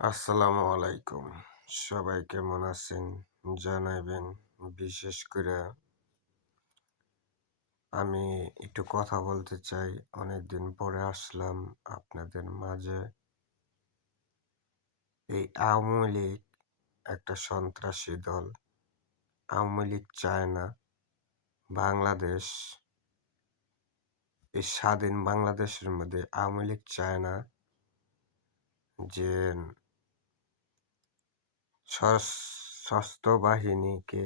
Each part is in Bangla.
আসসালামু আলাইকুম। সবাই কেমন আছেন জানাইবেন। বিশেষ করে আমি একটু কথা বলতে চাই। অনেকদিন পরে আসলাম আপনাদের মাঝে। এই আওয়ামী লীগ একটা সন্ত্রাসী দল। আওয়ামী লীগ চায় না বাংলাদেশ, এই স্বাধীন বাংলাদেশের মধ্যে আওয়ামী লীগ চায় না যে সশস্ত্র বাহিনীকে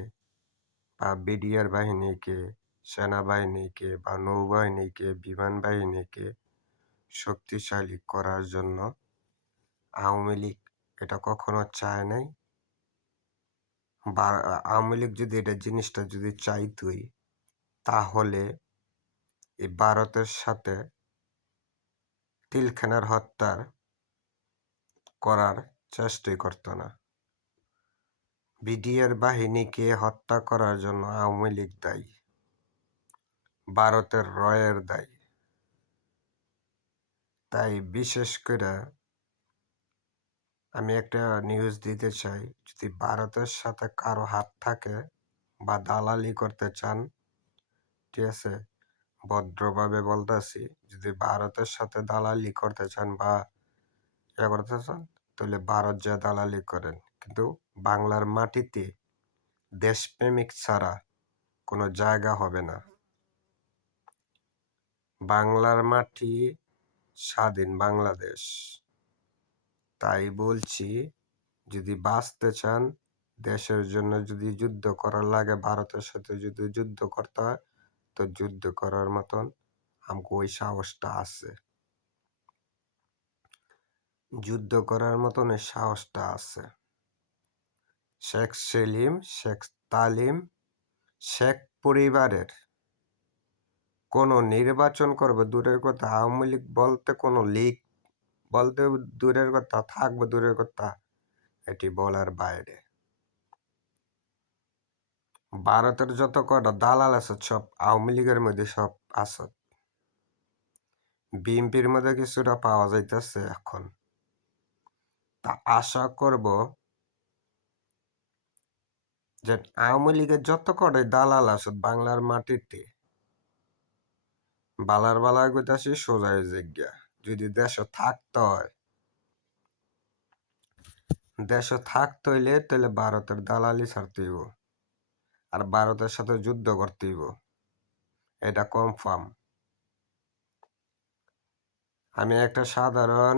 বা বিডিআর বাহিনীকে, সেনাবাহিনীকে বা নৌবাহিনীকে, বিমান বাহিনীকে শক্তিশালী করার জন্য আওয়ামী লীগ এটা কখনো চায় নাই। বা আওয়ামী লীগ যদি এটা জিনিসটা যদি চাইতই, তাহলে এই ভারতের সাথে তিলখানার হত্যার করার চেষ্টাই করতো না। বিডিআর বাহিনীকে হত্যা করার জন্য আওয়ামী লীগ দায়ী, ভারতের রয়ের দায়ী। তাই বিশেষ করে আমি একটা নিউজ দিতে চাই, যদি ভারতের সাথে কারো হাত থাকে বা দালালি করতে চান, ঠিক আছে, ভদ্রভাবে বলতেছি, যদি ভারতের সাথে দালালি করতে চান বা ইয়ে করতে চান, তাহলে ভারত যা দালালি করেন, কিন্তু বাংলার মাটিতে দেশপ্রেমিক ছাড়া কোনো জায়গা হবে না। বাংলার মাটি স্বাধীন বাংলাদেশ। তাই বলছি, যদি বাঁচতে চান, দেশের জন্য যদি যুদ্ধ করার লাগে, ভারতের সাথে যদি যুদ্ধ করতে হয়, তো যুদ্ধ করার মতন আমাকে ওই সাহসটা আছে। যুদ্ধ করার মতন এই সাহসটা আছে। শেখ সেলিম, শেখ তালিম, শেখ পরিবারের কোনো নির্বাচন করবে দূরের কথা, আওয়ামী লীগ বলতে কোনো লীগ বলতে দূরের কথা, থাকবে দূরের কথা, এটি বলার বাইরে। ভারতের যত কটা দালাল আছে সব আওয়ামী লীগের মধ্যে সব আছে। বিএনপির মধ্যে কিছুটা পাওয়া যাইতেছে এখন। তা আশা করব যে আওয়ামী লীগের যত কটাই দালাল আছে বাংলার মাটিতে, বালার বালার কইতাছি সোজাই জিজ্ঞা, যদি দেশে থাকতে হয়, দেশে থাকতে হইলে তাহলে ভারতের দালালি ছাড়তে হইব, আর ভারতের সাথে যুদ্ধ করতে হইব, এটা কনফার্ম। আমি একটা সাধারণ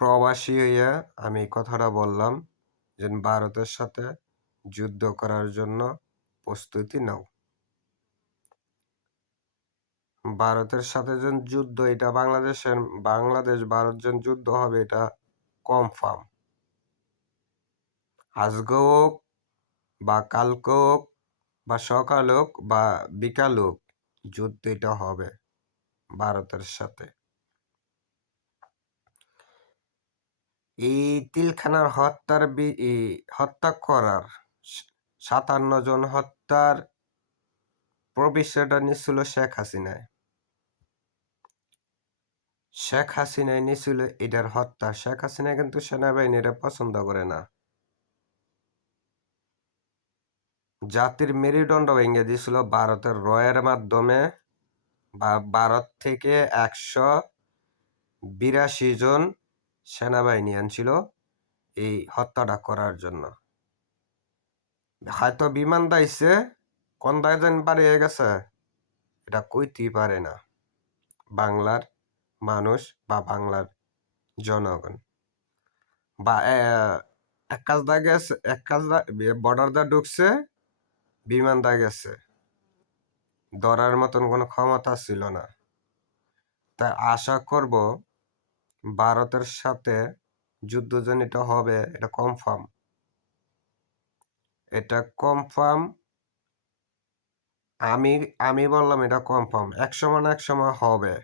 প্রবাসী হইয়া আমি কথাটা বললাম যে ভারতের সাথে যুদ্ধ করার জন্য প্রস্তুতি নাও। ভারতের সাথে যে যুদ্ধ, এটা বাংলাদেশ ভারত যে যুদ্ধ হবে এটা কনফার্ম। আজকে হোক বা কালকে হোক বা সকাল হোক বা বিকাল হোক, যুদ্ধ এটা হবে ভারতের সাথে। এই তিলখানার হত্যা করার ৫৭ জন হত্যার প্রবিষ্যটা নিছিল শেখ হাসিনায়। শেখ হাসিনায় নিছিল এটার হত্যা। শেখ হাসিনা কিন্তু সেনাবাহিনীরা পছন্দ করে না। জাতির মেরুদণ্ড ভেঙে দিয়েছিল ভারতের রয়ের মাধ্যমে, বা ভারত থেকে ১৮২ জন সেনাবাহিনী আনছিল এই হত্যাটা করার জন্য। হয়তো বিমান দাইছে, কোন দায় যেন পারিয়ে গেছে, এটা কইতেই পারে না বাংলার মানুষ বা বাংলার জনগণ। বা এক কাজ দা গেছে, এক কাজ বর্ডার দা ঢুকছে, বিমান দা গেছে, ধরার মতন কোনো ক্ষমতা ছিল না। তাই আশা করব ভারতের সাথে যুদ্ধ যেটা হবে এটা কনফার্ম। এটা কনফার্ম। আমি আমি বললাম এটা কনফার্ম, এক সময় না এক সময় হবে।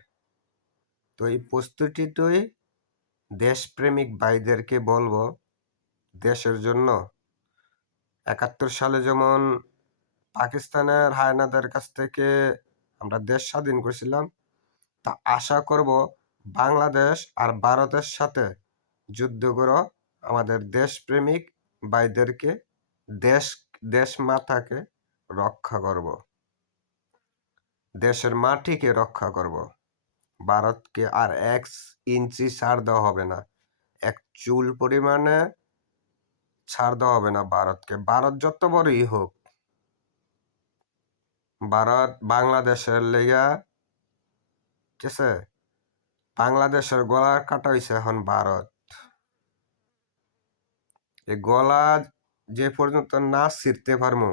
তো এই প্রস্তুতিতেই দেশপ্রেমিক ভাইদেরকে বলবো, দেশের জন্য ৭১ সালে যেমন পাকিস্তানের হায়নাদের কাছ থেকে আমরা দেশ স্বাধীন করেছিলাম, তা আশা করব বাংলাদেশ আর ভারতের সাথে যুদ্ধ করে আমাদের দেশপ্রেমিক ভাইদেরকে দেশ মাতাকে রক্ষা করব, দেশের মাটিকে রক্ষা করব। ভারতকে আর 1 ইঞ্চি ছাড় দেওয়া হবে না, এক চুল পরিমাণে ছাড় দেওয়া হবে না ভারতকে। ভারত যত বড়ই হোক, ভারত বাংলাদেশের লেগা, ঠিক আছে, বাংলাদেশের গলা কাটা হয়েছে এখন ভারত। এই গলা যে পর্যন্ত না ছিঁড়তে পারমু,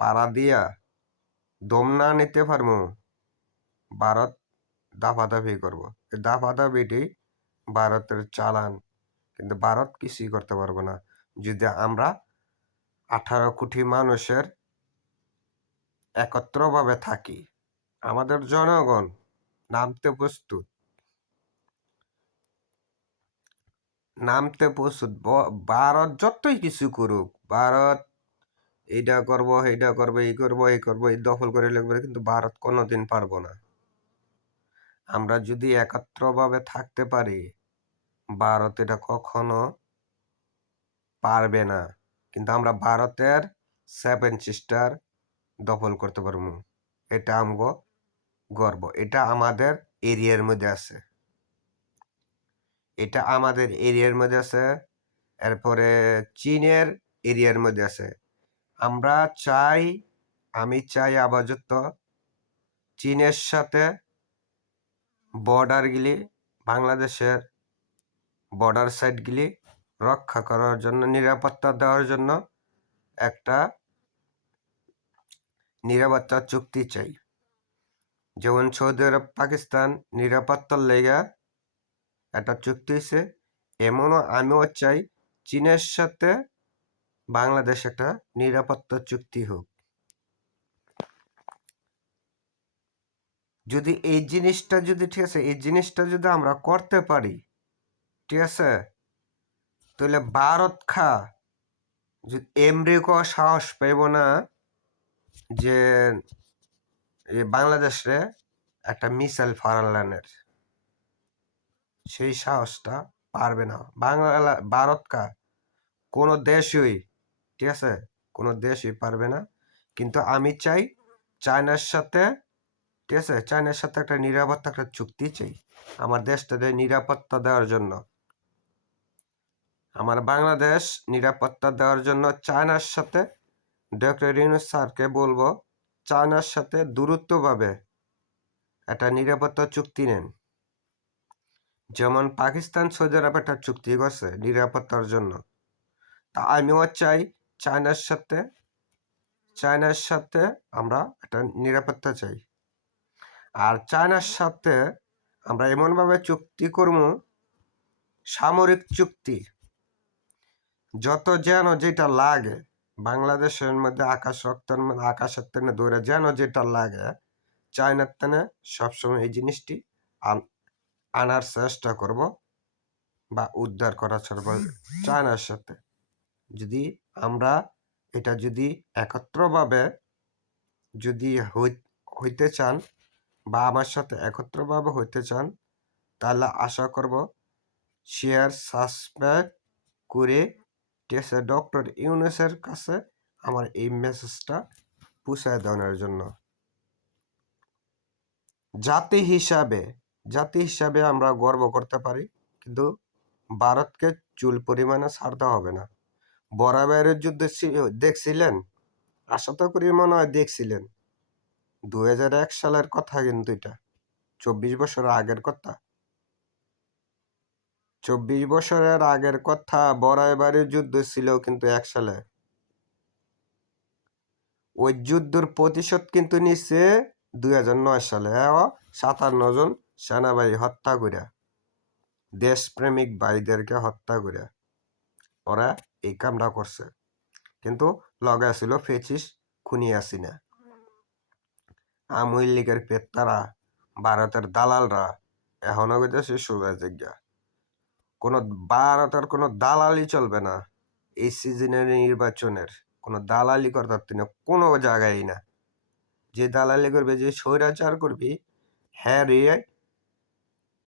পাড়া দিয়া দম না নিতে পারমু, ভারত দাপাদাপি করব। এই দাপাদাপিটি ভারতের চালান, কিন্তু ভারত কিছুই করতে পারবো না যদি আমরা 18 কোটি মানুষের একত্রভাবে থাকি। আমাদের জনগণ নামতে প্রস্তুত, ভারত যতই কিছু করুক, ভারত এইটা করবো, এইটা করবো, এই করবো, এই করবো, এই দখল করে লাগবে, কিন্তু ভারত কোনোদিন পারবো না। আমরা যদি একত্রভাবে থাকতে পারি, ভারত এটা কখনো পারবে না। কিন্তু আমরা ভারতের 7 সিস্টার দখল করতে পারবো, এটা আমগো গর্ব। এটা আমাদের এরিয়ার মধ্যে আছে, এটা আমাদের এরিয়ার মধ্যে আছে। এরপরে চীনের এরিয়ার মধ্যে আছে। আমি চাই আপাতত চীনের সাথে বর্ডারগুলি, বাংলাদেশের বর্ডার সাইডগুলি রক্ষা করার জন্য, নিরাপত্তা দেওয়ার জন্য একটা নিরাপত্তা চুক্তি চাই। যেমন সৌদি আরব পাকিস্তান নিরাপত্তার লেগা একটা চুক্তি হয়েছে, এমনও আমিও চাই চীনের সাথে বাংলাদেশ একটা নিরাপত্তা চুক্তি হোক। যদি এই জিনিসটা যদি, ঠিক আছে, এই জিনিসটা যদি আমরা করতে পারি, ঠিক আছে, তাহলে ভারত আমেরিকা সাহস পাইব না যে বাংলাদেশে একটা মিসাইল ফারালানের, সেই সাহসটা পারবে না ভারত কোনো দেশই, ঠিক আছে, কোনো দেশই পারবে না। কিন্তু আমি চাই চায়নার সাথে, ঠিক আছে, চায়নার সাথে একটা নিরাপত্তা একটা চুক্তি চাই আমার দেশটাকে নিরাপত্তা দেওয়ার জন্য। আমার বাংলাদেশ নিরাপত্তা দেওয়ার জন্য চায়নার সাথে ডক্টর ইউনূস স্যারকে বলবো, চায়নার সাথে দূরত্বভাবে একটা নিরাপত্তা চুক্তি নেন। যেমন পাকিস্তান সৌদি আরব একটা চুক্তি করছে নিরাপত্তার জন্য, তা আমিও চাই চায়নার সাথে আমরা একটা নিরাপত্তা চাই। আর চায়নার সাথে আমরা এমনভাবে চুক্তি করব, সামরিক চুক্তি, যত যেন যেটা লাগে বাংলাদেশের মধ্যে আকাশের তেনে ধরে যেন যেটা লাগে, চায়নার তেনে সবসময় এই জিনিসটি আনার চেষ্টা করব বা উদ্ধার করার চেষ্টা চায়নার সাথে। যদি আমরা এটা যদি একত্রভাবে যদি হইতে চান বা আমার সাথে একত্রভাবে হইতে চান, তাহলে আশা করব শেয়ার সাবস্ক্রাইব করে, ঠিক আছে, ডক্টর ইউনূসের কাছে আমার এই মেসেজটা পৌঁছায় দেওয়ার জন্য। জাতি হিসাবে আমরা গর্ব করতে পারি, কিন্তু ভারতকে চুল পরিমাণে ছাড়তে হবে না। বরাবরের যুদ্ধ দেখছিলেন, আশা তো করি মনে হয় দেখছিলেন। 2001 সালের কথা, কিন্তু এটা 24 বছর আগের কথা। 24 বছরের আগের কথা। বরাবরের যুদ্ধ ছিল কিন্তু 1 সালে। ওই যুদ্ধের প্রতিশোধ কিন্তু নিচ্ছে 2009 সালে। 57 জন সেনাবাহিনী হত্যা করে, দেশপ্রেমিক ভাইদেরকে হত্যা করে ওরা এই কামটা করছে। কিন্তু লগে ছিল ফেসিস্ট খুনি হাসিনা। আওয়ামী লীগের পেত্তারা, ভারতের দালালরা এখনো কইতেছে সুযোগ্যা। ভারতের কোনো দালালি চলবে না এই সিজনের নির্বাচনের। কোনো দালালি করতে না, কোনো জায়গায় না। যে দালালি করবে, যে স্বৈরাচার করবি, হ্যাঁ রে